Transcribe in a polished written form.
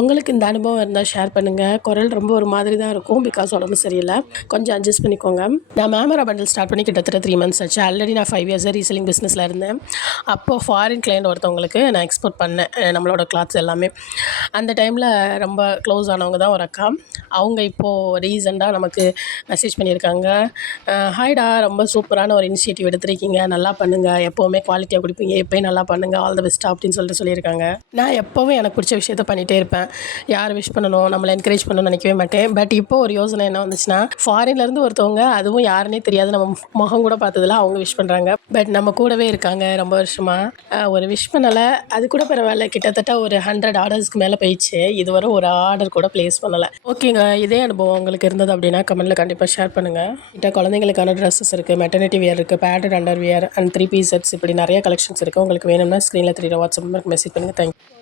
உங்களுக்கு இந்த அனுபவம் இருந்தால் ஷேர் பண்ணுங்கள். குரல் ரொம்ப ஒரு மாதிரி தான் இருக்கும். பிகாஸ் உடம்பு சரியில்லை. கொஞ்சம் அட்ஜஸ்ட் பண்ணிக்கோங்க. நான் மேமரா பண்டில் ஸ்டார்ட் பண்ணி கிட்டத்தட்ட 3 மந்த்ஸ் ஆச்சு. ஆல்ரெடி நான் 5 இயர்ஸாக ரீசெல்லிங் பிஸ்னஸில் இருந்தேன். அப்போது ஃபாரின் கிளையண்ட் ஒருத்தவங்களுக்கு நான் எக்ஸ்போர்ட் பண்ணேன் நம்மளோட கிளாத்ஸ் எல்லாமே. அந்த டைமில் ரொம்ப க்ளோஸ் ஆனவங்க தான் ஒரு அக்கா. அவங்க இப்போது ரீசெண்டாக நமக்கு மெசேஜ் பண்ணியிருக்காங்க. ஹாய்டா, ரொம்ப சூப்பரான ஒரு இனிஷியேட்டிவ் எடுத்திருக்கீங்க, நல்லா பண்ணுங்கள், எப்போவுமே குவாலிட்டியாக கொடுப்பீங்க, எப்போயும் நல்லா பண்ணுங்கள், ஆல் த பெஸ்ட்டாக அப்படின்னு சொல்லியிருக்காங்க. நான் எப்போவும் எனக்கு பிடிச்ச விஷயத்த பண்ணிகிட்டே இருப்பேன். யார் விஷ் பண்ணணும், நம்மளை என்கரேஜ் பண்ணணும்னு நினைக்கவே மாட்டேன். பட் இப்போ ஒரு யோசனை என்ன வந்துச்சுன்னா, ஃபாரின்லேருந்து ஒருத்தவங்க, அதுவும் யாருன்னே தெரியாது, நம்ம முகம் கூட பார்த்ததில்ல, அவங்க விஷ் பண்ணுறாங்க. பட் நம்ம கூடவே இருக்காங்க ரொம்ப வருஷமாக. ஒரு விஷ் பண்ணலை, அது கூட பரவாயில்ல. கிட்டத்தட்ட ஒரு 100 ஆர்டர்ஸ்க்கு மேலே போயிடுச்சு. இதுவரை ஒரு ஆர்டர் கூட ப்ளேஸ் பண்ணலை. ஓகேங்க, இதே அனுபவம் உங்களுக்கு இருந்தது அப்படின்னா கமெண்ட்டில் கண்டிப்பாக ஷேர் பண்ணுங்கள். கிட்ட குழந்தைங்களுக்கான ட்ரெஸ்ஸஸ் இருக்குது, மெட்டர்னிட்டி வியர் இருக்குது, padded underwear and 3 piece sets, இப்படி நிறைய கலெக்ஷன்ஸ் இருக்குது. உங்களுக்கு வேணும்னா ஸ்க்ரீனில் தெரியுற வாட்ஸ்அப் நம்பருக்கு மெசேஜ் பண்ணுங்கள். தேங்க்யூ.